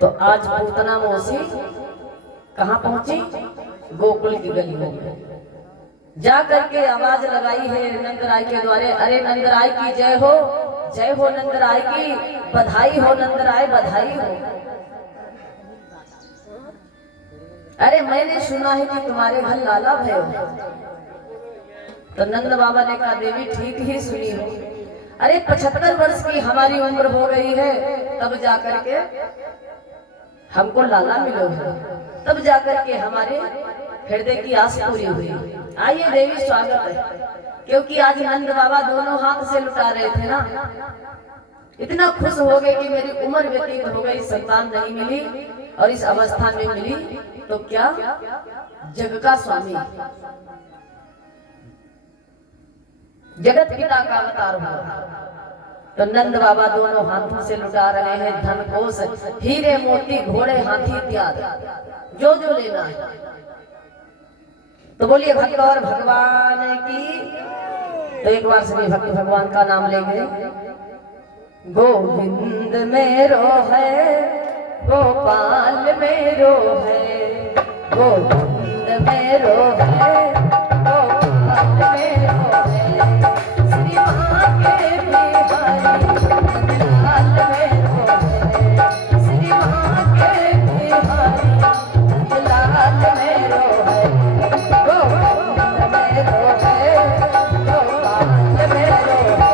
तो आज पूतना मौसी कहाँ पहुंची? गोकुल की गली में जा करके आवाज लगाई है नंदराय के द्वारे, अरे नंदराय की जय हो नंदराय की बधाई हो, नंदराय बधाई हो। अरे मैंने सुना है कि तुम्हारे घर लाला भयो। तो नंद बाबा ने कहा देवी ठीक ही सुनी हो, अरे 75 वर्ष की हमारी उम्र हो गई है, तब जाकर के हमको लाला मिलो है, तब जाकर के हमारे हृदय की आस पूरी हुई। आइए देवी स्वागत है, क्योंकि आज नंद बाबा दोनों हाथ से लुटा रहे थे ना, इतना खुश हो गए कि मेरी उम्र व्यतीत हो गई, संतान नहीं मिली और इस अवस्था में मिली तो क्या जग का स्वामी जगत पिता का अवतार हुआ। तो नंद बाबा दोनों हाथों से लुटा रहे हैं धन कोष, हीरे मोती घोड़े हाथी इत्यादि जो जो लेना है। तो बोलिए भक्त और भगवान की। तो एक बार सभी भक्त भगवान का नाम लेंगे। गोविंद मेरो है, गोपाल मेरो है, गोविंद मेरो है, गोपाल मेरो है, श्री माँ के बिहारी नंदलाल मेरो है, श्री माँ के बिहारी नंदलाल मेरो है, गोविंद मेरो है, गोपाल मेरो है,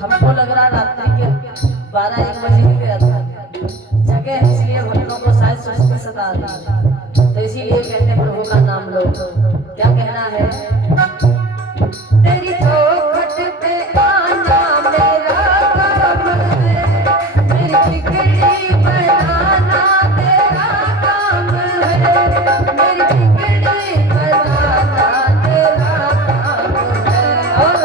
हमको लग रहा रात्रि के 12-1 बजे ही गया था, जगह है इसलिए भक्तों को शायद सुस्ती सता रही, तो इसीलिए कहते हैं प्रभु का नाम लो। क्या कहना है? तेरी चौखट पे आना मेरा काम है, मेरी बिगड़ी बनाना तेरा काम है, मेरी बिगड़ी बनाना तेरा काम है। और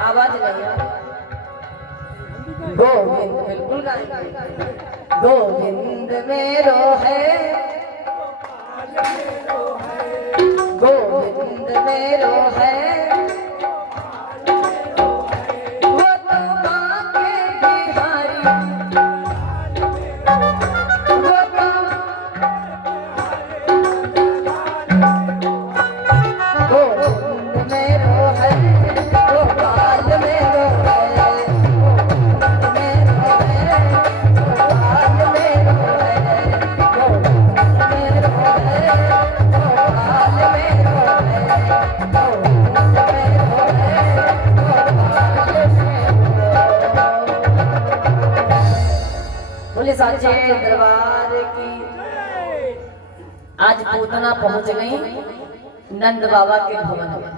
आवाज नहीं है। गोविंद बिल्कुल गाएंगे। गोविंद मेरो है, गोविंद मेरो है, वो तो माँ के बिहारी, वो तो गोविंद मेरो है, गोपाल मेरो है, गोविंद मेरो है, गोपाल मेरो है, गोविंद मेरो है, गोपाल मेरो है, गोविंद मेरो है, गोपाल मेरो। बोले साचे दरबार की। आज पूतना पहुंच गई नंद बाबा के भवन में।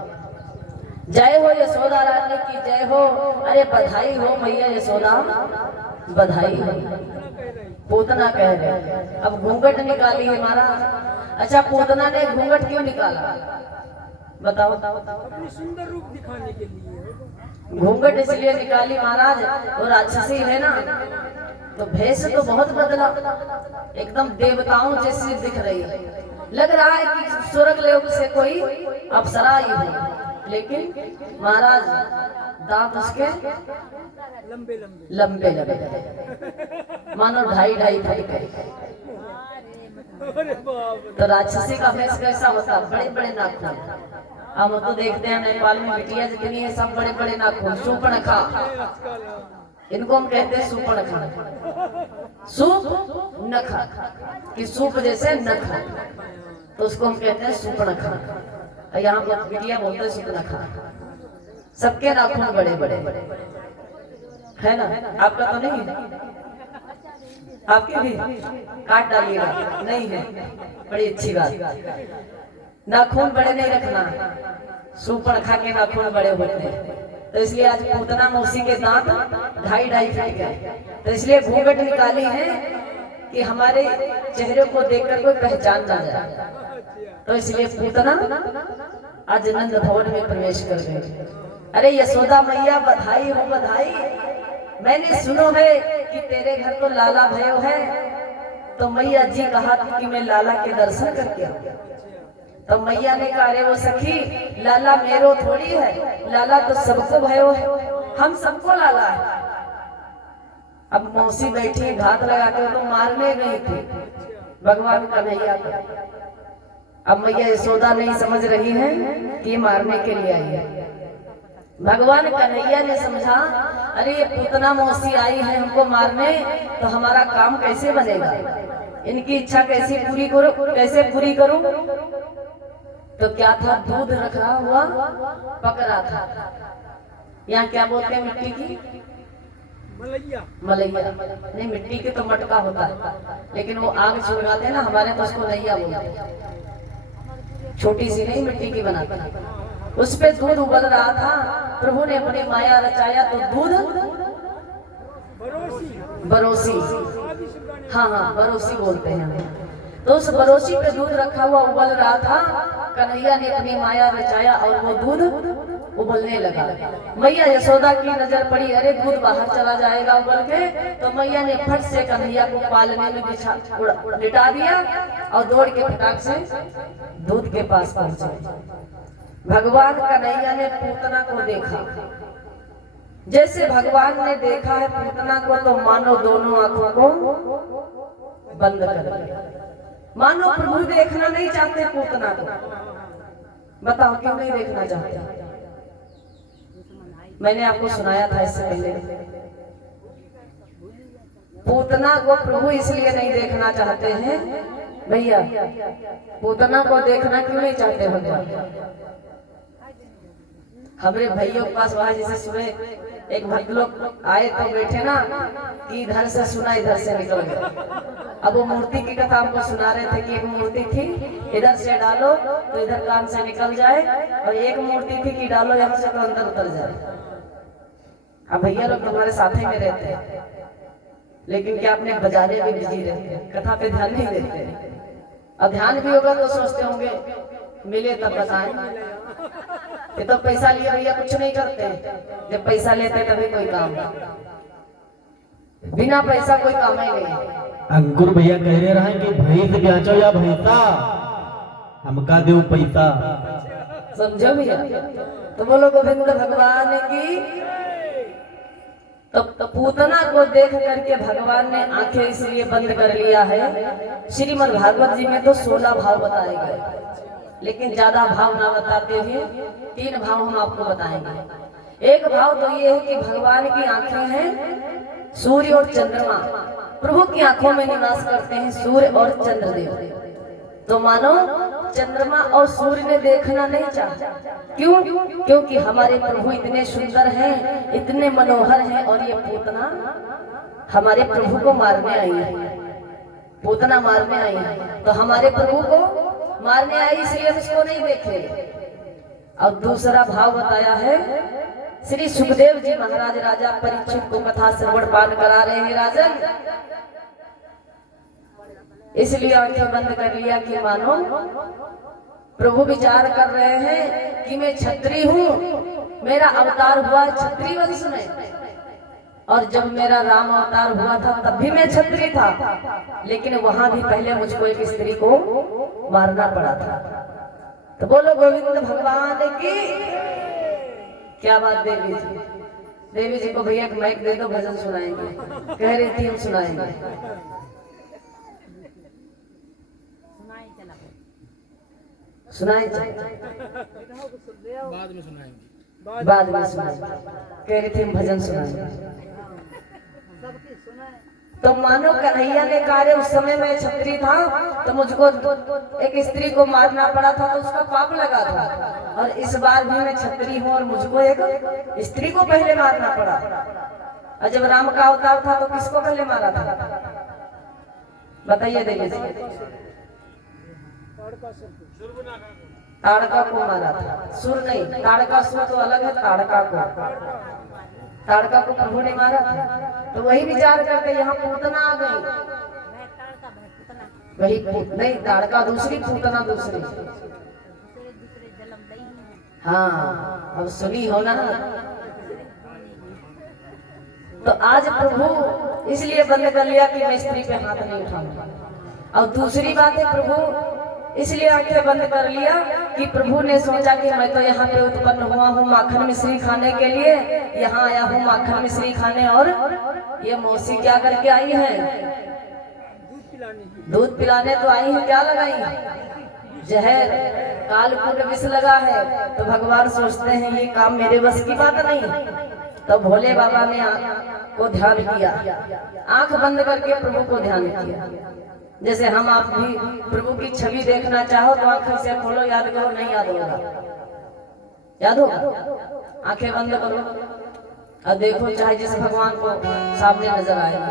जय हो यशोदा रानी की जय हो, अरे बधाई हो मैया यशोदा बधाई हो। पूतना कह रहे अब घूंघट निकाली है महाराज। अच्छा पूतना ने घूंघट क्यों निकाला बताओ? अपनी सुंदर रूप दिखाने के लिए घूंघट इसलिए निकाली महाराज, वो राक्षसी है ना, तो भेष तो बहुत बदला, एकदम देवताओं जैसी दिख रही है, लग रहा है कि स्वर्ग लोक से कोई अप्सरा आई है, लेकिन महाराज दांत उसके लंबे लंबे लंबे लंबे मानो 2.5 फुट के। तो राक्षसी का भेष कैसा होता? बड़े बड़े नाखून। हम तो देखते हैं नेपाल में बिटिया जितनी है सब बड़े बड़े नाखून, सूपनखा, इनको हम कहते हैं सूपनखा, सूप नखा कि सूप जैसे नखा, तो उसको हम कहते हैं सूपनखा। यहाँ पर बिटिया बोलते हैं सूपनखा। सबके नाखून बड़े बड़े है ना, आपका तो नहीं है? आपके भी काट डालिएगा, नहीं है, बड़ी अच्छी बात। नाखून बड़े नहीं रखना, सुपड़ खा के नाखून बड़े होते हैं, तो इसलिए आज पूतना मौसी के दांत 2.5 फीट गए। तो इसलिए घूंघट निकाली है कि हमारे चेहरे को देखकर कोई पहचान ना जाए। तो इसलिए पूतना आज नंद भवन में प्रवेश कर गए। अरे यशोदा मैया बधाई हो बधाई, मैंने सुनो है कि तेरे घर तो लाला भयो है। तो मैया जी कहा कि मैं लाला के दर्शन करके आऊं। तो मैया ने कहा अरे वो सखी, लाला मेरो थोड़ी है, लाला तो सबको भयो है, हम सबको लाला है। अब मौसी बैठी घात लगा के तो मारने गई थी भगवान कन्हैया को। अब मैया यशोदा नहीं समझ रही है कि मारने के लिए आई है। भगवान कन्हैया ने समझा अरे ये पूतना मौसी आई है हमको मारने, तो हमारा काम कैसे बनेगा, इनकी इच्छा कैसे पूरी करूं। तो क्या था, दूध रखा हुआ पक रहा था। यहाँ क्या बोलते हैं मिट्टी की, मलैया नहीं, मिट्टी के तो मटका होता है, लेकिन वो आग सुलगाते हैं ना, हमारे तो उसको नैया बोलते हैं, छोटी सी नहीं मिट्टी की बनाते। उस पे दूध उबल रहा था, प्रभु ने अपनी माया रचाया तो दूध बरोसी, हाँ बरोसी बोलते हैं। तो उस बरोसी पे दूध रखा हुआ उबल रहा था, कन्हैया ने अपनी माया रचाया और वो दूध उबलने लगा। मैया यशोदा की नजर पड़ी, अरे दूध बाहर चला जाएगा उबल के, तो मैया ने फट से कन्हैया को पालने में लिटा दिया और दौड़ के फटाक से दूध के पास पहुंचे। भगवान कन्हैया ने पूतना को देखा, जैसे भगवान ने देखा है पूतना को, तो मानो दोनों आंखों को बंद कर दिया, मानो प्रभु देखना नहीं चाहते पूतना को। बताओ क्यों नहीं देखना चाहते? मैंने आपको सुनाया था इससे पहले, पूतना को प्रभु इसलिए नहीं देखना चाहते हैं भैया। पूतना को देखना क्यों नहीं चाहते भगवान? हमारे भैया के पास वहां जैसे सुबह एक भक्त लोग आए तो बैठे ना कि इधर से सुना इधर से निकल गए। अब वो मूर्ति की कथा हमको सुना रहे थे कि एक मूर्ति थी इधर से डालो तो इधर कान से निकल जाए, और एक मूर्ति थी कि डालो यहाँ से तो अंदर उतर जाए। अब भैया लोग तुम्हारे साथ ही में रहते हैं, लेकिन क्या अपने बजाने में बिजी रहते हैं, कथा पे ध्यान नहीं देते। और ध्यान भी होगा तो सोचते होंगे मिले तब बताएं। ये तो पैसा लिए भैया कुछ नहीं करते, जब पैसा लेते तभी कोई काम, बिना पैसा कोई काम ही नहीं। अंकुर भैया कह रहे हैं कि भैंस बेचो या भैंसा, हमका दो पैसा, समझो भैया। तो बोलो गोविंद भगवान की। तो पूतना को देख करके भगवान ने आंखें इसलिए बंद कर लिया है। श्रीमद् भागवत जी में तो 16 भाव बताए गए, लेकिन ज्यादा भाव ना बताते हुए 3 भाव हम आपको बताएंगे। एक भाव तो ये है कि भगवान की आंखें हैं सूर्य और चंद्रमा, प्रभु की आंखों में निवास करते हैं सूर्य और चंद्रदेव। तो मानो चंद्रमा और सूर्य ने देखना नहीं चाहा। क्यों? क्योंकि हमारे प्रभु इतने सुंदर हैं, इतने मनोहर हैं, और ये पूतना हमारे प्रभु को मारने आई है। पूतना मारने आई है, तो हमारे प्रभु को मारने आई, इसलिए हम इसको नहीं देखे। और दूसरा भाव बताया है, श्री सुखदेव जी महाराज राजा परीक्षित को कथा श्रवण पान करा रहे हैं राजन, इसलिए आंखें बंद कर लिया कि मानो प्रभु विचार कर रहे हैं कि मैं क्षत्रिय हूँ, मेरा अवतार हुआ क्षत्रिय वंश में, और जब मेरा राम अवतार हुआ था तब भी मैं क्षत्रिय था, लेकिन वहां भी पहले मुझको एक स्त्री को मारना पड़ा था। तो बोलो गोविंद भगवान की। क्या बात देवी जी, देवी जी को भैया माइक दे दो, भजन सुनाएंगे, कह रही थी हम सुनाएंगे। सुनाए बाद में सुनाएंगे, बाद में सुनाएंगे, कह रही थी हम भजन सुनाएंगे। तो मानो कन्हैया ने कहा उस समय मैं क्षत्रिय था तो मुझको एक स्त्री को मारना पड़ा था, तो उसका पाप लगा था, और इस बार भी मैं क्षत्रिय हूँ और मुझको एक स्त्री को पहले मारना पड़ा। और जब राम का अवतार था तो किसको पहले मारा था? बताइए देवी जी। ताड़का को मारा था, सुर नहीं, ताड़का सुर तो अलग है, ताड़का को प्रभु ने मारा था। तो वही विचार करके यहाँ पूतना आ गई, वही नहीं, ताड़का दूसरी, पूतना दूसरी। हाँ अब सुनी हो ना। तो आज प्रभु इसलिए बंद कर लिया कि मैं स्त्री पे हाथ नहीं उठाऊंगा। और दूसरी बात है, प्रभु इसलिए आंखें बंद कर लिया कि प्रभु ने सोचा कि मैं तो यहाँ पे उत्पन्न हुआ हूँ माखन मिश्री खाने के लिए, यहाँ आया हूँ माखन मिश्री खाने, और ये मौसी क्या करके आई है? दूध पिलाने तो आई है, क्या लगाई है? जहर, कालकूट विष लगा है। तो भगवान सोचते हैं ये काम मेरे बस की बात नहीं। तो भोले बाबा ने को ध्यान किया, आंख बंद करके प्रभु को ध्यान किया। जैसे हम आप भी प्रभु की छवि देखना चाहो तो आंखें से खोलो, याद करो, नहीं याद होगा, याद होगा, आंखें बंद करो और देखो, चाहे जिस भगवान को सामने नजर आएगा,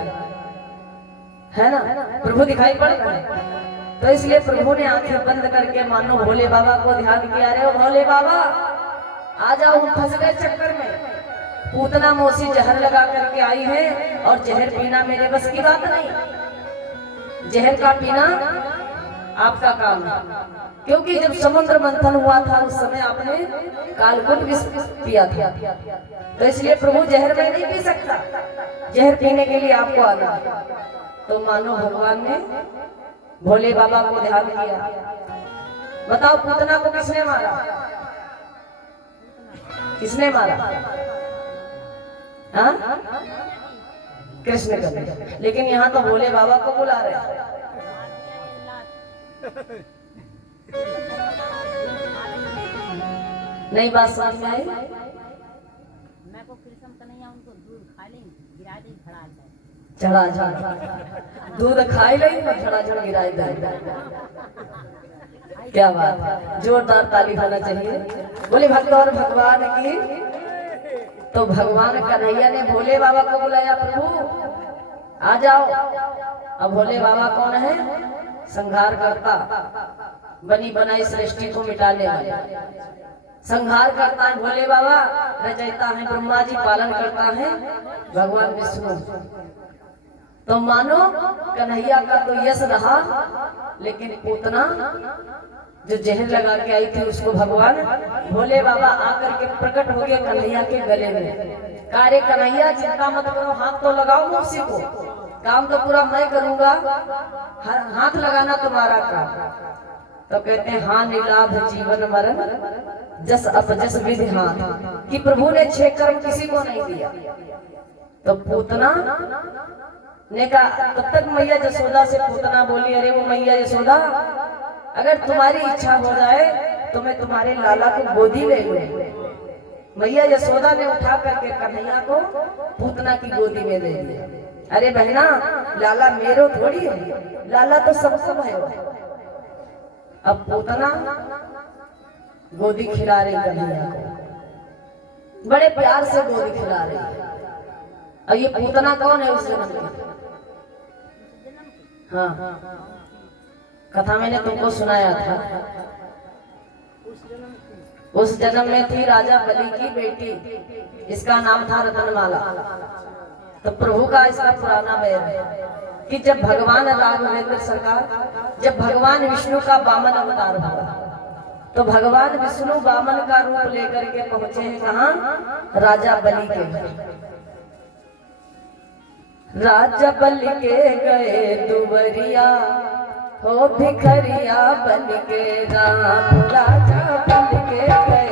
है ना, प्रभु दिखाई पड़ रहे हैं। तो इसलिए प्रभु ने आंखें बंद करके मानो भोले बाबा को ध्यान किया। अरे भोले बाबा आ जाओ, हम फंस गए चक्कर में। पूतना मौसी जहर लगा करके आई है और जहर पीना मेरे बस की बात नहीं। जहर का पीना आपका काम है, क्योंकि जब समुद्र मंथन हुआ था उस समय आपने कालकूट विष पिया था। तो इसलिए प्रभु जहर में नहीं पी सकता, जहर पीने के लिए आपको आना। तो मानो भगवान ने भोले बाबा को ध्यान किया। बताओ पूतना को किसने मारा? किसने मारा? हाँ? कृष्ण कर। लेकिन यहाँ तो भोले बाबा को बुला रहे हैं। नई बात समझ में आई? मैं को कृष्ण कन्हैया उनको दूध खा ले गिरा दे झड़ा झड़ दूध खाई ले झड़ा झड़ गिराई दे। क्या बात है, जोरदार ताली होना चाहिए। बोले भक्त और भगवान की। तो भगवान कन्हैया ने भोले बाबा को बुलाया, प्रभु आ जाओ। अब भोले बाबा कौन है? संहार करता, बनी बनाई सृष्टि को मिटाने वाले। संहार करता है भोले बाबा, रचयिता है ब्रह्मा जी, पालन करता है भगवान विष्णु। तो मानो कन्हैया का तो यश रहा, लेकिन पूतना जो जहर लगा के आई थी उसको भगवान भोले बाबा आकर के प्रकट हो गए कन्हैया के गले में। कार्य कन्हैया चिंता मत करो, हाथ तो लगाओ मौसी को, काम तो पूरा मैं करूंगा, हाथ लगाना तुम्हारा काम। तो कहते हैं हाँ निलाभ जीवन मरण जस अपजस विधि हाथ, कि प्रभु ने 6 कर्म किसी को नहीं दिया। तो पूतना ने कहा, तब तक मैया यशोदा से पूतना बोली, अरे वो मैया यशोदा, अगर तुम्हारी इच्छा हो जाए तो मैं तुम्हारे लाला को गोदी ले लूं। मैया यशोदा ने उठा करके कन्हैया को पूतना की गोदी में दे दिया। अरे बहना, लाला मेरो थोड़ी है, लाला तो सबको है। अब पूतना गोदी खिला रही कन्हैया को, बड़े प्यार से गोदी खिला रही। और ये पूतना कौन है उस जन्म में? हाँ, कथा मैंने तुमको सुनाया था। उस जन्म में थी राजा बलि की बेटी, इसका नाम था रतनमाला। तो प्रभु का इसका पुराना वैर है कि जब भगवान राघवेंद्र सरकार, जब भगवान विष्णु का वामन अवतार हुआ, तो भगवान विष्णु वामन का रूप लेकर के पहुंचे हैं कहाँ? राजा बलि के घर। राजा बलि के गए दुबरिया, हो भिखरिया बन के राम। राजा बलि के गए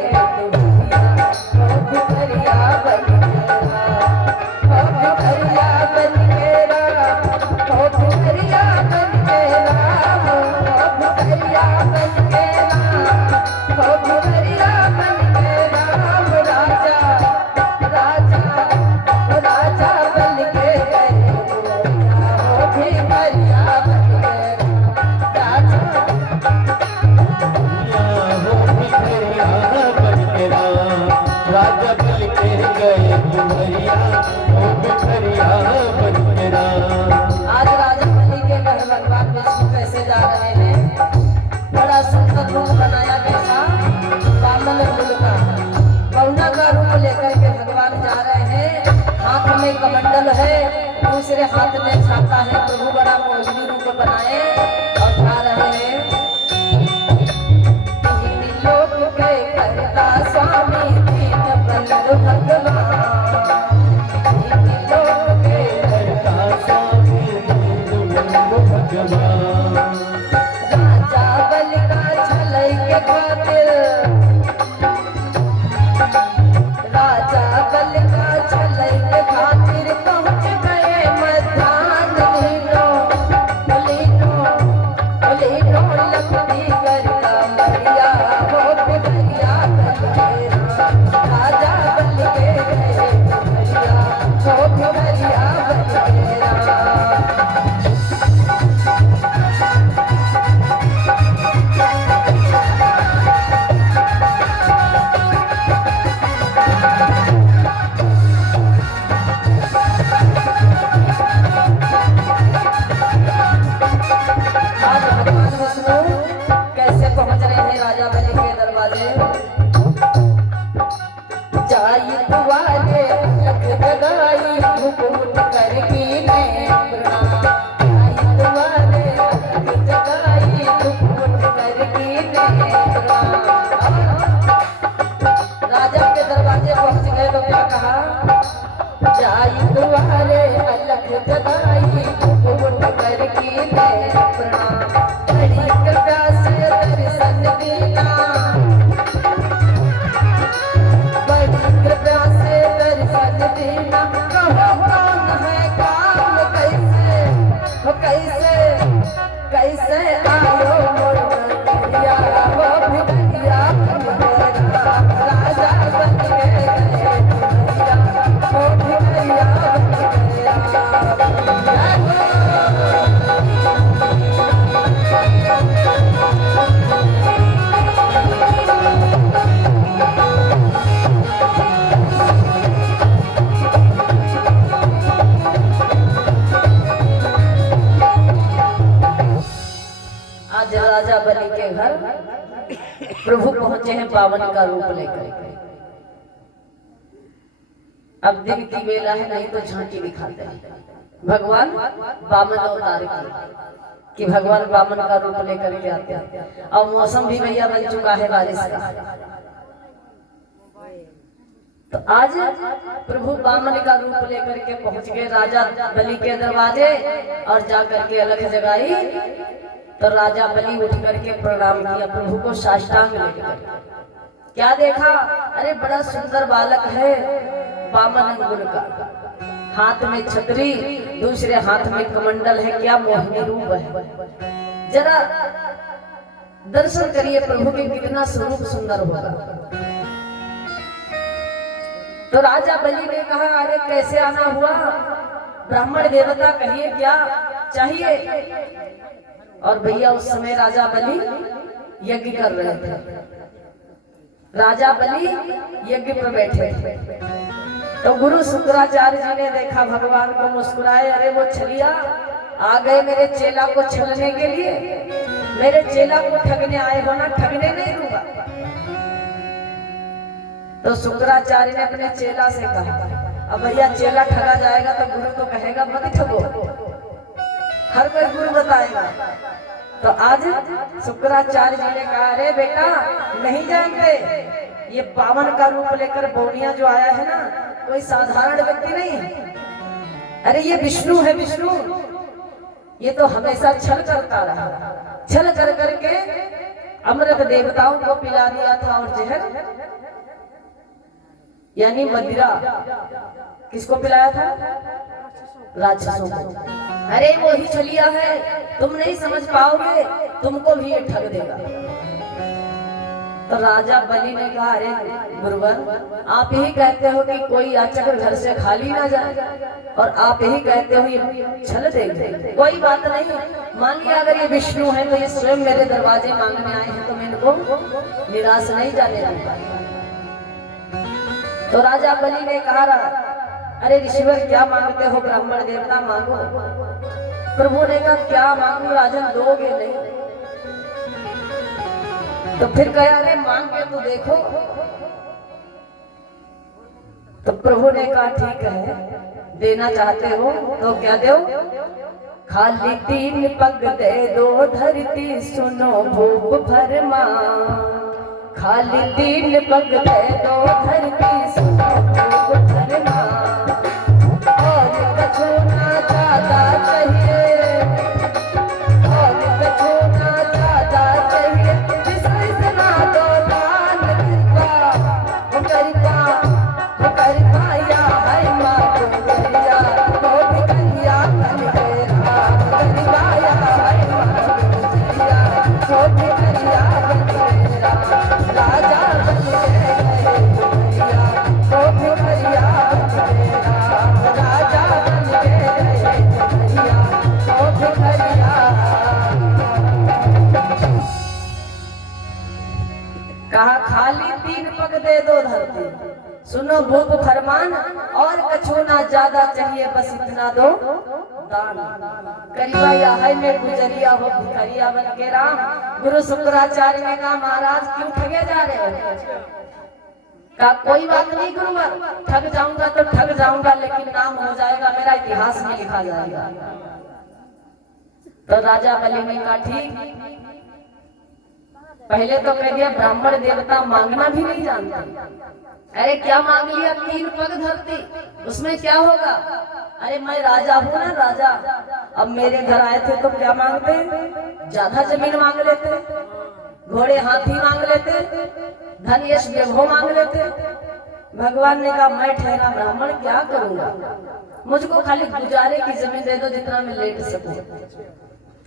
दुबरिया, हो भिखरिया बन के राम। हो भिखरिया बन के राम, हो भिखरिया बन के राम। हो भिखरिया बन के राम, हो भिखरिया बन के राम। राजा राजा राजा बन के गए दुबरिया, हो भिखरिया बन के राम। हो दूसरे हाथ में छाता है। प्रभु बड़ा मोहिनी रूप बनाए और गा रहे हैं, तीन लोक के करता स्वामी दीन बंधु भगवान, तीन लोक के करता स्वामी दीन भगवान। राजा बल का छलई के खातिर, राजा बल का छलई के खातिर पहुंच गए मध्यान लीनो, लीनो, लीनो लपटी करता मरिया हो पिघलिया बलिया, राजा बल के गए मरिया हो पिघलिया बलिया। आज भगवान विष्णु कैसे पहुंच रहे हैं राजा बलि के दरवाजे। जाई दुआरे लख जगाई घुघुट कर कीने प्रणाम, जाई दुआरे लख जगाई घुघुट कर कीने प्रणाम। राजा के दरवाजे पहुंच गए तो क्या कहा, जाई दुआरे अलख जगाई घुघुट कर कीने प्रणाम, बड़ी कृपा से दर्शन दीना, बड़ी कृपा से दर्शन दीना, कहो कौन है काम कैसे, हो कैसे, कैसे आयो मोर भिड़िया हो भिड़िया भिड़िया, राजा बन के गए भिड़िया हो भिड़िया भिड़िया। आज राजा बलि के घर प्रभु पहुंचे हैं पावन का रूप लेकर। अब दिन की बेला है, नहीं तो झांकी दिखाते हैं भगवान वामन अवतार की, कि भगवान वामन का रूप लेकर के आते हैं। और मौसम भी भैया बन चुका है बारिश का, तो आज प्रभु वामन का रूप लेकर के पहुंच गए राजा बलि के दरवाजे और जाकर के अलख जगाई। तो राजा बलि उठ करके प्रणाम किया, प्रभु को साष्टांग लेकर। क्या देखा, अरे बड़ा सुंदर बालक है वामन अंगुल का, हाथ में छतरी, दूसरे हाथ में कमंडल है, क्या मोहिनी रूप है। जरा दर्शन करिए प्रभु के, कितना स्वरूप सुंदर होगा। तो राजा बलि ने कहा, अरे कैसे आना हुआ, ब्राह्मण देवता कहिए क्या चाहिए। और भैया उस समय राजा बलि यज्ञ कर रहे थे, राजा बलि यज्ञ पर बैठे थे। तो गुरु शुक्राचार्य जी ने देखा भगवान को, मुस्कुराए, अरे वो छलिया आ गए मेरे चेला को छलने के लिए, मेरे चेला को ठगने आए हो ना, ठगने नहीं दूंगा। तो शुक्राचार्य ने अपने चेला से कहा, अब भैया चेला ठगा जाएगा तो गुरु तो कहेगा मत ठगो, हर कोई गुरु बताएगा। तो आज शुक्राचार्य जी ने कहा, अरे बेटा नहीं जानते, ये पावन का रूप लेकर बौनिया जो आया है ना, कोई साधारण व्यक्ति नहीं है, अरे ये विष्णु है, विष्णु। ये तो हमेशा छल करता रहा, छल कर करके अमृत देवताओं को पिला दिया था, और जहर यानी मदिरा किसको पिलाया था, राक्षसों को। अरे वो ही छलिया है, तुम नहीं समझ पाओगे, तुमको भी ये ठग देगा। तो राजा बलि ने कहा, अरे गुरुवर आप ही कहते हो कि कोई याचक घर से खाली ना जाए, और आप ही कहते हो ये छल देंगे, कोई बात नहीं। मान लिया अगर ये विष्णु है तो ये स्वयं मेरे दरवाजे मांगने आए हैं, तो मैं इनको निराश नहीं जाने दूंगा। तो राजा बलि ने कहा, अरे ऋषिवर क्या मांगते हो, ब्राह्मण देवता मांगो। प्रभु ने कहा, क्या मांगू राजन, दोगे नहीं। तो फिर कहा, अरे मांग के तो देखो। तो प्रभु ने कहा, ठीक है देना चाहते हो तो क्या दो? खाली 3 पग दे दो धरती सुनो भूप भरमा, खाली 3 पग दे दो धरती सुनो भूप भरमा, और कछु ना ज्यादा चाहिए, और कछु ना ज्यादा चाहिए, जिसना दो दान कृपा या है माँ तुम करिया तो भी करिया बन तेरा, करिया या है माँ तुम करिया तो भी करिया बन तेरा, राजा बन गए करिया तो भी करिया बन तेरा, राजा बन गए करिया तो भी करिया। कहा खाली 3 पग दे दो धरती सुनो भूप फरमान, और कछु ना ज्यादा चाहिए बस इतना दो दान, करिया या है में गुजरिया हो भिखरिया बन के राम। गुरु शुक्राचार्य ने कहा महाराज क्यों ठगे जा रहे हो? कहा कोई बात नहीं गुरुवर, ठग जाऊंगा तो ठग जाऊंगा, लेकिन नाम हो जाएगा मेरा, इतिहास में लिखा जाएगा। तो राजा बलि ने कहा ठीक, पहले तो कह दिया ब्राह्मण देवता मांगना भी नहीं जानते। अरे क्या मांग लिया? 3 पग धरती, उसमें क्या होगा? अरे मैं राजा हूँ ना राजा, अब मेरे घर आए थे तो क्या मांगते? ज्यादा जमीन मांग लेते, घोड़े हाथी मांग लेते, धन यश वैभव मांग लेते। भगवान ने कहा मैं ठहरा ब्राह्मण क्या करूंगा, मुझको खाली गुजारे की जमीन दे दो जितना मैं लेट सकूं।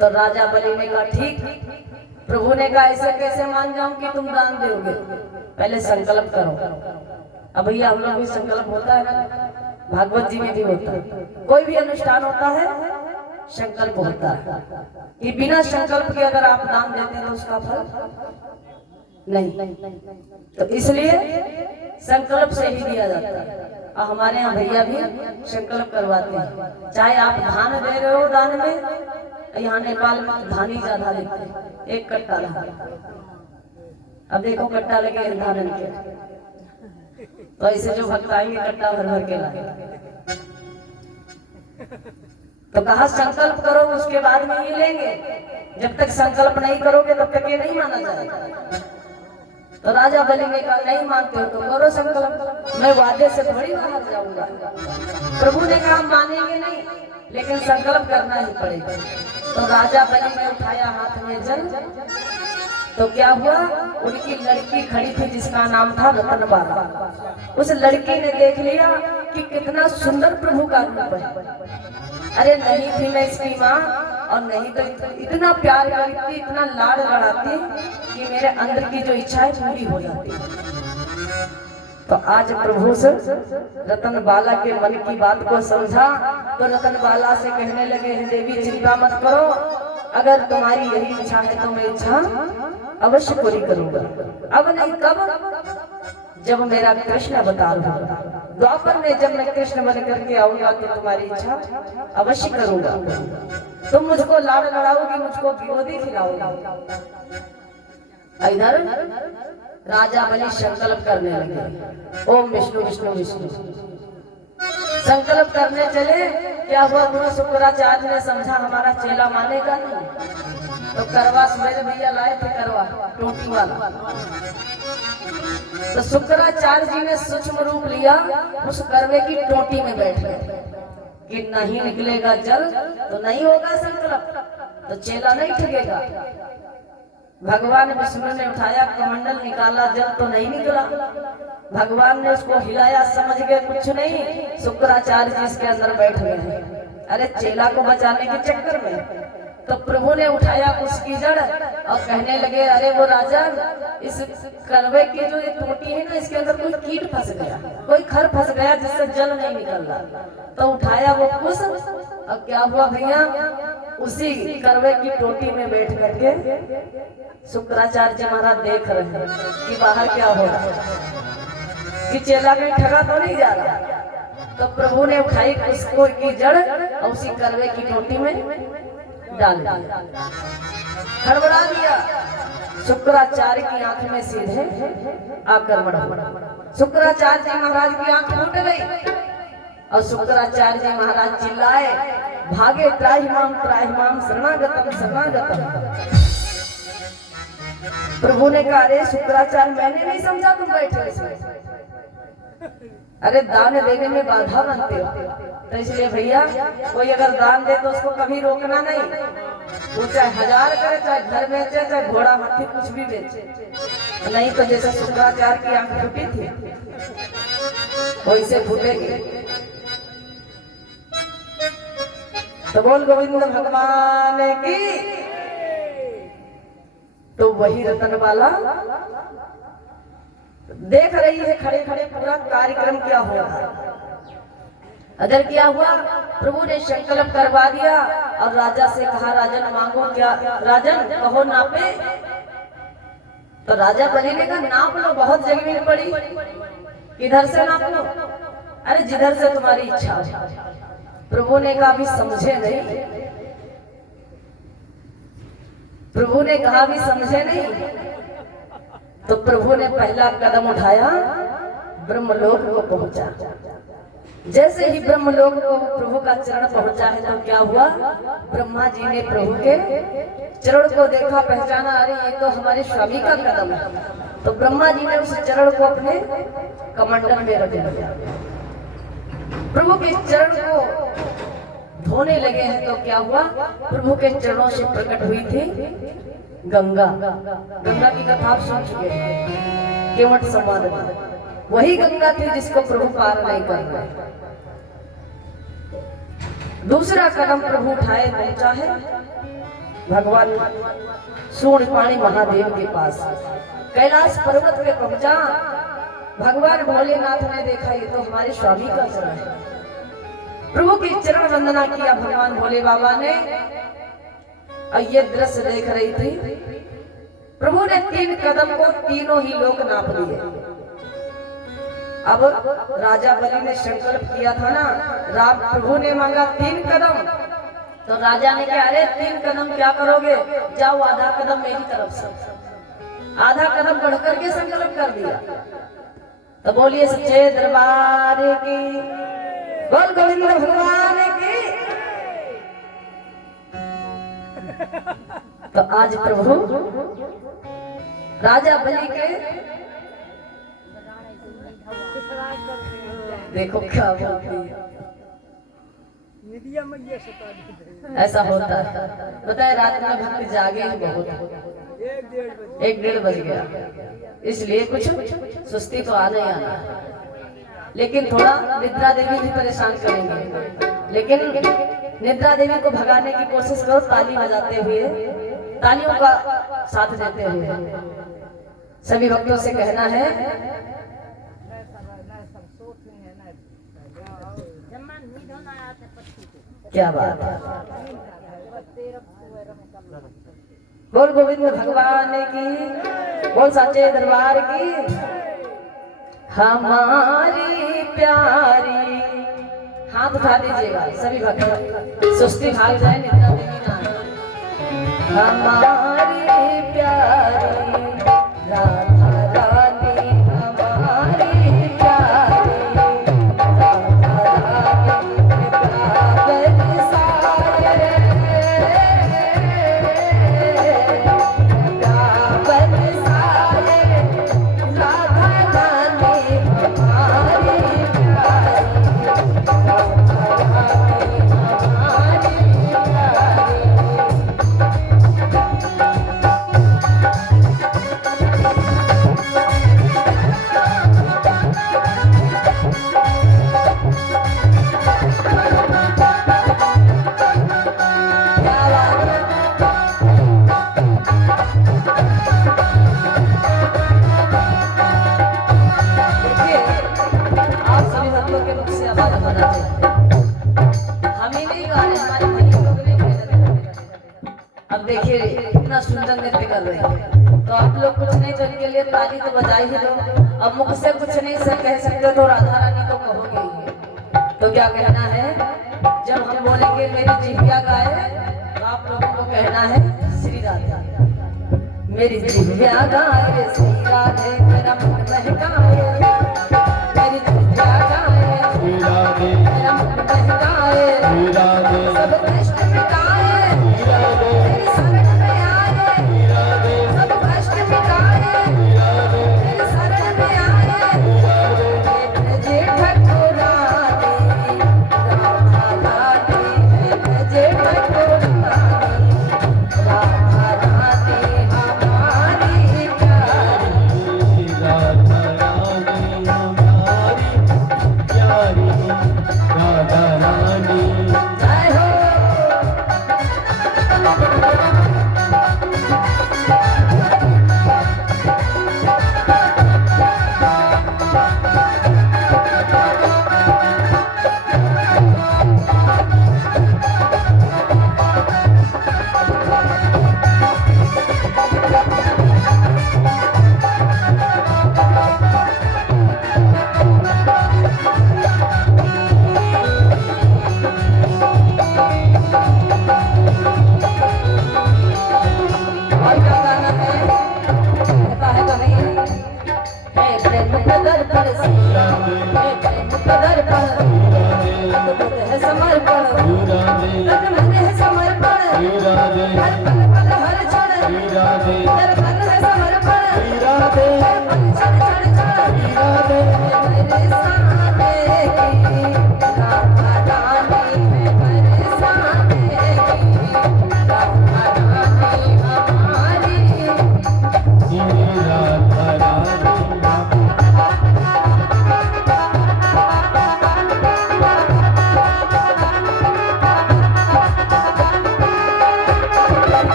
तो राजा बलि ने कहा ठीक। प्रभु ने कहा ऐसे कैसे मान जाऊं कि तुम दान दोगे, पहले संकल्प करो। अब भैया हम लोग भी संकल्प होता है ना, भागवत जी में भी होता है, कोई भी अनुष्ठान होता है संकल्प होता है कि बिना संकल्प के अगर आप दान देते हैं तो उसका फल नहीं, तो इसलिए संकल्प से ही दिया जाता है। और हमारे यहाँ भैया भी संकल्प करवाते हैं, चाहे आप धान दे रहे हो दान में, यहाँ नेपाल में धान ही ज्यादा देते हैं, 1 कट्टा धान। अब देखो कट्टा लगे धान के, तो ऐसे जो भक्त आएंगे कट्टा भर भर के लाएंगे। तो कहा संकल्प करो उसके बाद में ये लेंगे, जब तक संकल्प नहीं करोगे तब तक ये नहीं माना जाएगा। तो राजा बलि ने कहा नहीं मानते हो तो करो संकल्प, मैं वादे से थोड़ी बाहर जाऊंगा। प्रभु ने कहा मानेंगे नहीं, लेकिन संकल्प करना ही पड़ेगा। तो राजा बलि ने उठाया हाथ में जल, तो क्या हुआ? उनकी लड़की खड़ी थी जिसका नाम था रतनबाला। उस लड़की ने देख लिया कि कितना सुंदर प्रभु का रूप है। अरे नहीं थी मैं इसकी माँ, और नहीं तो इतना प्यार करती, इतना लाड लड़ाती कि मेरे अंदर की जो इच्छा है पूरी हो जाती। तो आज प्रभु से रतनबाला के मन की बात को समझा, तो रतनबाला से कहने लगे हे देवी चिंता मत करो, अगर तुम्हारी यही इच्छा है तो मैं इच्छा अवश्य पूरी करूंगा। अब नहीं कब? जब मेरा कृष्ण अवतार होगा, द्वापर में जब मैं कृष्ण बन करके आऊंगा तो तुम्हारी इच्छा अवश्य करूंगा। तुम मुझको लाड़ लड़ाओगी, मुझको विरोधी खिलाओगी। इधर राजा बलि संकल्प करने लगे, ओम विष्णु विष्णु विष्णु संकल्प करने चले। क्या हुआ? गुरु शुक्राचार्य ने समझा हमारा चेला मानेगा नहीं, तो करवा मेरे भैया लाए थे, करवा टोटी वाला। तो शुक्राचार्य जी ने सूक्ष्म रूप लिया, उस करवे की टोटी में बैठ गए कि नहीं निकलेगा जल तो नहीं होगा संकल्प, तो चेला नहीं ठगेगा। भगवान विष्णु ने उठाया कमंडल, निकाला जल तो नहीं निकला। भगवान ने उसको हिलाया, समझ गए कुछ नहीं। शुक्राचार्य जी इसके अंदर बैठ गए। अरे चेला को बचाने के चक्कर में तो प्रभु ने उठाया उसकी जड़ और कहने लगे अरे वो राजा, इस करवे की जो ये टोटी है ना, इसके अंदर कोई कीट फंस गया, कोई खर फंस गया जिससे जल नहीं निकल रहा। तो उठाया वो कुश, और क्या हुआ भैया? उसी करवे की टोटी में बैठ करके शुक्राचार्य जी महाराज देख रहे हैं कि बाहर क्या हो रहा है, कि चेला कहीं ठगा तो नहीं जा रहा। तो प्रभु ने उठाई उसको की जड़ और उसी करवे की टोटी में डाल दिया, हड़बड़ा दिया। शुक्राचार्य की आंख में सीधे आक्रमण हुआ। शुक्राचार्य जी महाराज की आंख फूट गई और शुक्राचार्य जी महाराज चिल्लाए, भागे त्राहिमाम शरणागतम शरणागतम। प्रभु ने कहा, अरे शुक्राचार्य मैंने नहीं समझा तुम बैठे इसमें, अरे दान देने में बाधा बनते हो, तो इसलिए भैया कोई अगर दान दे तो उसको कभी रोकना नहीं, वो चाहे 1000 करे, चाहे घर बेचे, चाहे घोड़ा हाथी कुछ भी बेचे, नहीं तो जैसे शुक्राचार्य की आंख फूटी थी वैसे फूटेगी। तो बोल गोविंद भगवान की। तो वही रतन वाला देख रही है खड़े खड़े पूरा कार्यक्रम क्या हो रहा है। अगर क्या हुआ, प्रभु ने संकल्प करवा दिया और राजा से कहा, राजन मांगो क्या, राजन कहो नापे। तो राजा बलि ने कहा, नाप लो, बहुत जमीन पड़ी, किधर से नाप लो, अरे जिधर से तुम्हारी इच्छा हो। प्रभु ने कहा, अभी समझे नहीं, प्रभु ने कहा अभी समझे नहीं। तो प्रभु ने पहला कदम उठाया, ब्रह्मलोक को पहुंचा। जैसे ही ब्रह्मलोक को प्रभु का चरण पहुंचा है तो क्या हुआ, ब्रह्मा जी ने प्रभु के चरण को देखा, पहचाना, अरे ये तो हमारे स्वामी का कदम है। तो ब्रह्मा जी ने उस चरण को अपने कमंडल में रख दिया, प्रभु के चरण को धोने लगे हैं। तो क्या हुआ, प्रभु के चरणों से प्रकट हुई थी गंगा। गंगा की कथा आप सुन चुके हैं केवट संवाद में, वही गंगा थी जिसको प्रभु पार नहीं कर रहे। दूसरा कदम प्रभु उठाए पहुंचा है भगवान सूर्यपाणी महादेव के पास। कैलाश पर्वत पे पहुंचा, भगवान भोलेनाथ ने देखा, ये तो हमारे स्वामी का चरण है। प्रभु की चरण वंदना किया भगवान भोले बाबा ने। और ये दृश्य देख रही थी, प्रभु ने 3 कदम को तीनों ही लोग नाप लिए। अब राजा बलि ने संकल्प किया था ना, राम प्रभु ने मांगा 3 कदम, तो राजा ने कहा, अरे 3 कदम क्या करोगे, जाओ आधा कदम मेरी तरफ से। आधा कदम बढ़ करके संकल्प कर दिया। तो बोलिए सच्चे दरबार की, बोल गोविंद भगवान की। तो आज प्रभु राजा बलि के देखो क्या बोलती है, मीडिया में ये सता देते हैं। ऐसा होता है। बताए रात में भक्त जागे हैं बहुत, 1-1:30 बज गया, इसलिए कुछ सुस्ती तो आना ही आना है। लेकिन थोड़ा निद्रा देवी भी परेशान करेंगे, लेकिन निद्रा देवी को भगाने की कोशिश करो, ताली बजाते हुए, तालियों का साथ देते हुए। सभी भक्तों से कहना है, क्या बात है, बोल गोविंद भगवान की, बोल सच्चे दरबार की। हमारी प्यारी, हाथ उठा दीजिएगा सभी भक्त, सुस्ती भाग जाए, निद्रा देवी ना आए। हमारी प्यारी राधा रानी, हमारी प्यारी राधा रानी, प्यार सारे प्यार सारे राधा रानी, हमारी प्यारी राधा रानी, अब देखिए कितना सुंदर नृत्य कर रहे हैं। तो आप लोग कुछ नहीं तो इनके लिए ताली तो बजा ही दो। अब मुख से कुछ नहीं से कह सकते तो राधा रानी तो कहोगे ही। तो क्या कहना है, जब हम बोलेंगे मेरी जिह्वा गाए, तो आप लोगों को कहना है श्री राधे, मेरी जिह्वा गाए श्री राधे, मेरा मन महकाए, मेरी जिह्वा गाए श्री राधे,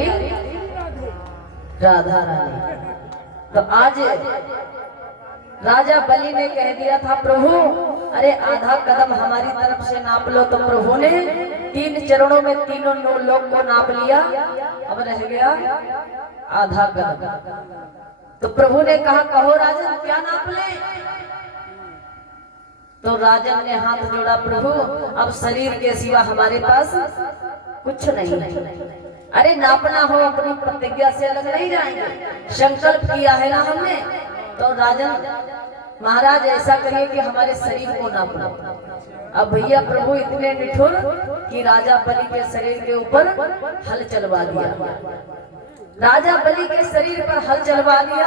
प्यारी राधा रानी। तो आज राजा बलि ने कह दिया था प्रभु अरे आधा कदम हमारी तरफ से नाप लो, तो प्रभु ने 3 चरणों में तीनों लोग को नाप लिया, अब रह गया आधा कदम। तो प्रभु ने कहा कहो राजन क्या नाप ले। तो राजन ने हाथ जोड़ा प्रभु अब शरीर के सिवा हमारे पास कुछ नहीं है। अरे नापना हो अपनी प्रतिज्ञा से अलग नहीं जाएंगे, संकल्प किया है ना हमने। तो राजन महाराज ऐसा करिए कि हमारे शरीर को नापना। अब भैया प्रभु इतने निठुर कि राजा बलि के शरीर के ऊपर हल चलवा दिया। राजा बलि के शरीर पर हल चलवा दिया।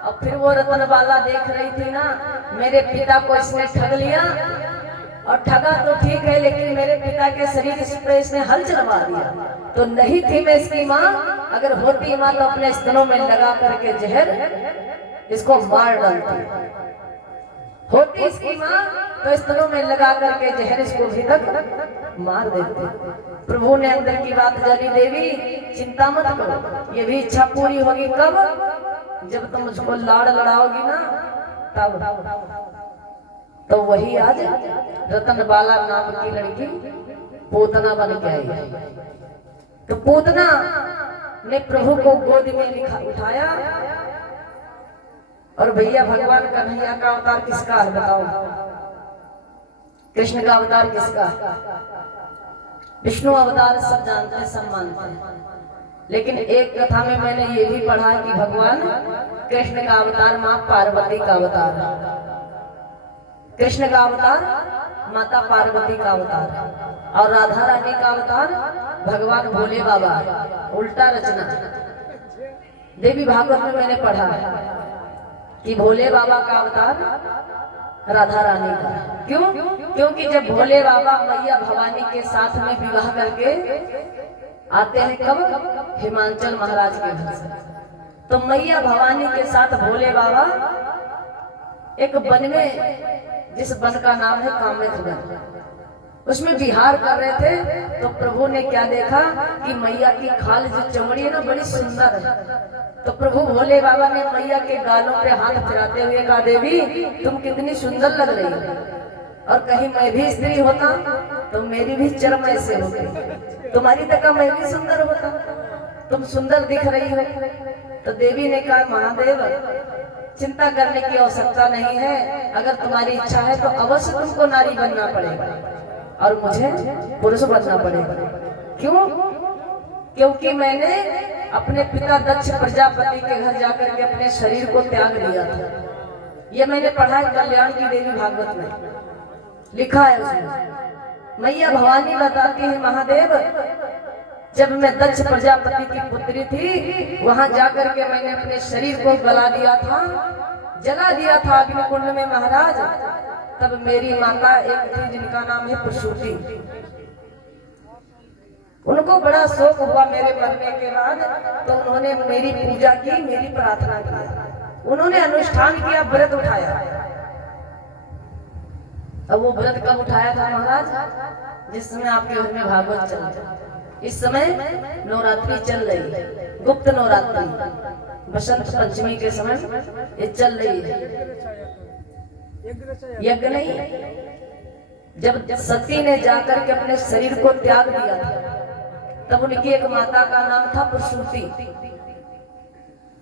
और फिर वो रतनबाला देख रही थी ना, मेरे पिता को इसने ठग लिया, और ठगा तो ठीक है लेकिन मेरे पिता के शरीर पर इसने हल चलवा दिया। तो नहीं थी मैं इसकी माँ, अगर होती माँ तो अपने स्तनों में लगा करके जहर इसको मार डालती। होती इसकी माँ तो स्तनों में लगा करके जहर इसको भी तक मार देते। प्रभु ने अंदर की बात जानी, देवी चिंता मत करो, ये भी इच्छा पूरी होगी कब, जब तुम मुझको लाड़ लड़ाओगी ना तब। तो वही आज रतनबाला नाम की लड़की पूतना बन के आई। तो पूतना ने प्रभु को गोद में उठाया। और भैया भगवान कन्हैया का अवतार किसका है बताओ? कृष्ण का अवतार किसका? विष्णु अवतार सब जानते हैं, सब मानते हैं। लेकिन एक कथा में मैंने ये भी पढ़ा कि भगवान कृष्ण का अवतार माँ पार्वती का अवतार है। कृष्ण का अवतार माता पार्वती का अवतार, और राधा रानी का अवतार भगवान भोले बाबा। उल्टा रचना देवी भागवत में मैंने पढ़ा कि भोले बाबा का अवतार राधा रानी का। क्यों? क्योंकि जब भोले बाबा मैया भवानी के साथ में विवाह करके आते हैं, कब? हिमांचल महाराज के घर से। तो मैया भवानी के साथ भोले बाबा एक वन में, जिस वन का नाम है कामेश्वर वन, उसमें विहार कर रहे थे। तो प्रभु ने क्या देखा कि मैया की खाल जो चमड़ी है ना बड़ी सुंदर है। तो प्रभु भोले बाबा ने मैया के गालों पे हाथ फिराते हुए कहा, देवी तुम कितनी सुंदर लग रही हो, और कहीं मैं भी स्त्री होता तो मेरी भी चर्म ऐसे होती, तुम्हारी तक मैं भी सुंदर होता, तुम सुंदर दिख रही हो। तो देवी ने कहा महादेव चिंता करने की आवश्यकता नहीं है, अगर तुम्हारी इच्छा है तो अवश्य तुमको नारी बनना पड़ेगा और मुझे पुरुष बनना पड़ेगा। क्यों? क्योंकि मैंने अपने पिता दक्ष प्रजापति के घर जाकर के अपने शरीर को त्याग दिया था। ये मैंने पढ़ा है कल्याण की देवी भागवत में लिखा है। उसमें मैया भवानी बताती है, महादेव जब मैं दक्ष प्रजापति की पुत्री थी वहां जाकर के मैंने अपने शरीर को गला दिया था, जला दिया था अग्निकुंड में महाराज। तब मेरी माता एक थी जिनका नाम है प्रसूति। उनको बड़ा शौक हुआ मेरे मरने के बाद, तो उन्होंने मेरी पूजा की, मेरी प्रार्थना की, उन्होंने अनुष्ठान किया, व्रत उठाया। अब वो व्रत कब उठाया था महाराज? जिस समय आपके घर में भागवत चल रहा। इस समय नवरात्रि चल रही है, गुप्त नवरात्रि, बसंत पंचमी के समय ये चल रही है। यज्ञ नहीं, जब सती ने जाकर के अपने शरीर को त्याग दिया था तब उनकी एक माता का नाम था प्रसूति।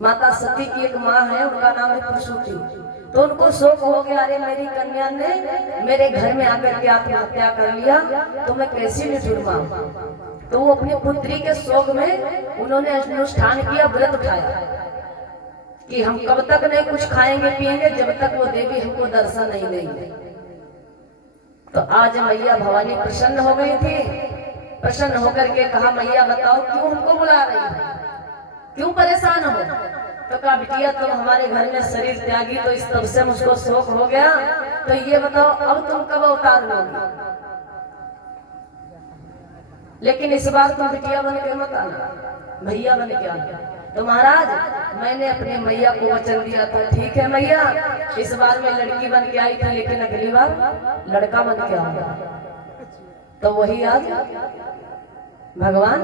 माता सती की एक माँ है, उनका नाम है प्रसूति। तो उनको शौक हो गया, अरे मेरी कन्या ने मेरे घर में आकर के आत्महत्या कर लिया, तो मैं कैसी निठुर माँ। तो वो अपनी पुत्री के शोक में उन्होंने अनुष्ठान किया, व्रत उठाया कि हम कब तक नहीं कुछ खाएंगे पिएंगे जब तक वो देवी हमको दर्शन नहीं देंगे। तो आज मैया भवानी प्रसन्न हो गई थी। प्रसन्न होकर के कहा, मैया बताओ क्यों हमको बुला रही हो, क्यों परेशान हो? तो कहा, बिटिया तुम हमारे घर में शरीर त्यागी तो इस तब से मुझको शौक हो गया, तो ये बताओ अब तुम कब अवतार लोगी? लेकिन इस बार तुम बिटिया बन के मत आना, भैया बन के आना। तो महाराज मैंने अपने मैया को वचन दिया था, ठीक है मैया इस बार मैं लड़की बन के आई थी, लेकिन अगली बार लड़का बन के आऊंगा। तो वही आज भगवान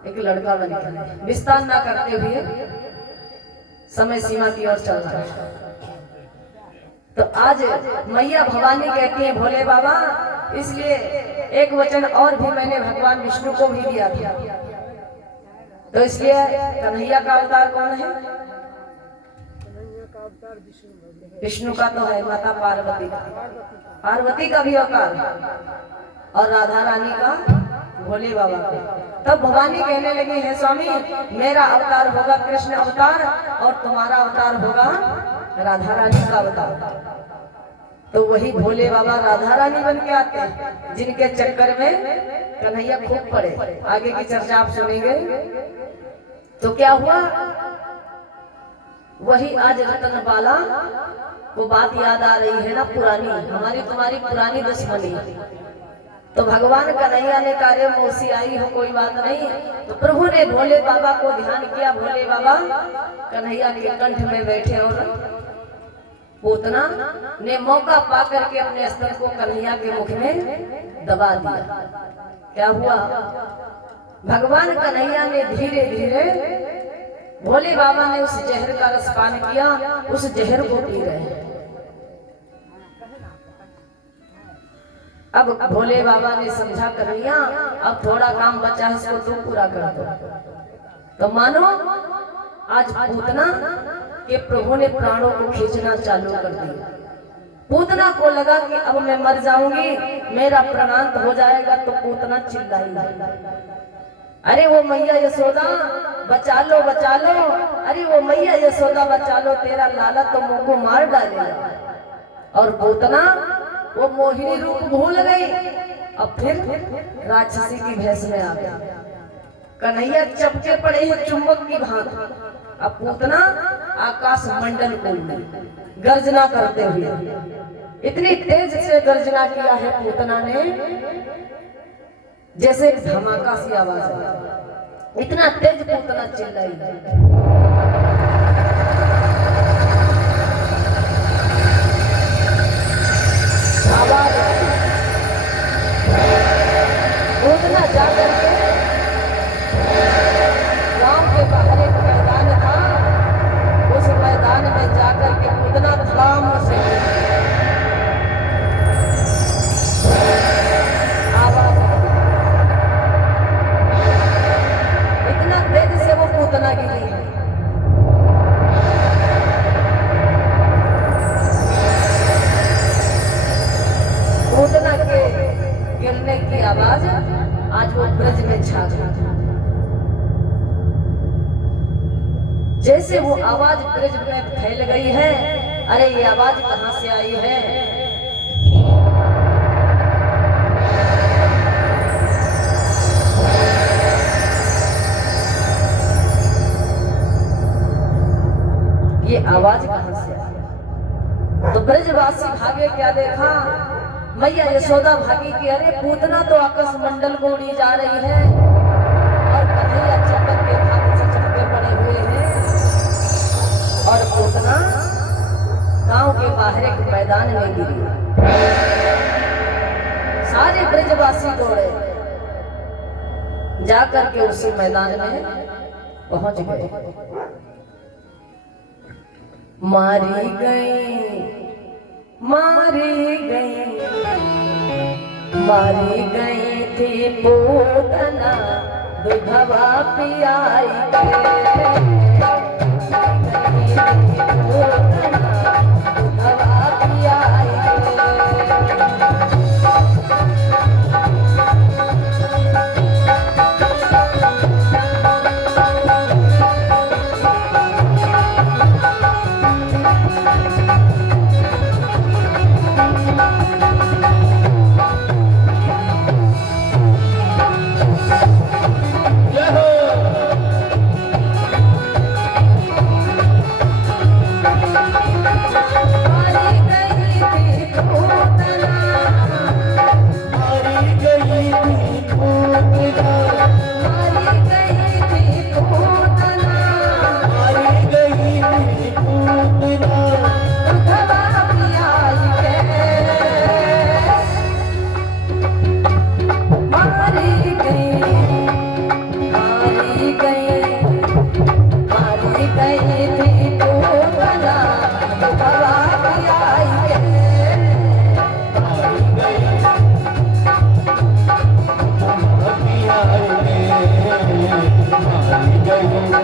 एक लड़का बन गया। विस्तार ना करते हुए समय सीमा की ओर चल रहा है। तो आज मैया भवानी कहती है भोले बाबा, इसलिए एक वचन और भी मैंने भगवान विष्णु को भी दिया था। तो इसलिए कन्हैया का अवतार कौन है? कन्हैया का अवतार विष्णु है। विष्णु का तो है माता पार्वती का, पार्वती का भी अवतार, और राधा रानी का भोले बाबा का। तब भवानी कहने लगी है स्वामी, मेरा अवतार होगा कृष्ण अवतार और तुम्हारा अवतार होगा राधा रानी का अवतार। तो वही भोले बाबा राधा रानी बन के आते हैं, जिनके चक्कर में कन्हैया खूब पड़े। आगे की चर्चा आप सुनेंगे। तो क्या हुआ, वही आज रतन बाला वो बात याद आ रही है ना, पुरानी, हमारी तुम्हारी पुरानी दुश्मनी। तो भगवान कन्हैया ने कार्य मौसी आई हो कोई बात नहीं, तो प्रभु ने भोले बाबा को ध्यान किया। भोले बाबा कन्हैया के कंठ में बैठे और पूतना ने मौका पा करके अपने स्तर को कन्हैया के मुख में दबा दिया। क्या हुआ, भगवान कन्हैया ने धीरे धीरे, भोले बाबा ने उस जहर का रस पान किया, उस जहर को पी रहे हैं। अब भोले बाबा ने समझा कन्हैया अब थोड़ा काम बचा है, इसको तू पूरा कर दो। तो मानो आज पूतना के प्रभु ने प्राणों को खींचना चालू कर दिया। पूतना को लगा कि अब मैं मर जाऊंगी, मेरा प्राणांत हो जाएगा। तो पूतना चिल्लाई, अरे वो मैया यशोदा बचा लो बचा लो, अरे वो मैया यशोदा बचा लो, तेरा लाला तो मुंह को मार डालेगा। और पूतना वो मोहिनी रूप भूल गई, अब फिर राक्षसी की भेष में आ गई। कन्हैया चपके पड़े हैं चुंबक की भांति। अब पूतना आकाश मंडल को गर्जना करते हुए, इतनी तेज से गर्जना किया है पूतना ने, जैसे एक धमाका सी आवाज आई। इतना तेज पूतना चिल्लाई। पूतना जाकर के गांव के बाहर एक मैदान था, उस मैदान में जाकर के पूतना धड़ाम से आवाज, इतना तेज से वो पूतना गिरी है। पूतना के गिरने की आवाज आज वो ब्रज में छा गई। जैसे वो आवाज ब्रज में फैल गई है, अरे ये आवाज कहां से आई है? ये आवाज कहां से आई? तो ब्रजवासी भागे, क्या देखा, मैया यशोदा भागी कि अरे पूतना तो आकाश मंडल को उड़ी जा रही है और कन्हैया चक्कर के हाथ से चक्के पड़े हुए हैं। और पूतना गांव के बाहर एक मैदान में गिरी। सारे ब्रजवासी दौड़े, जाकर के उसी मैदान में पहुंच गए। मारी गई मारी गई मारी गई थी पूतना, दुधवा पियाई गई। गई पूतना,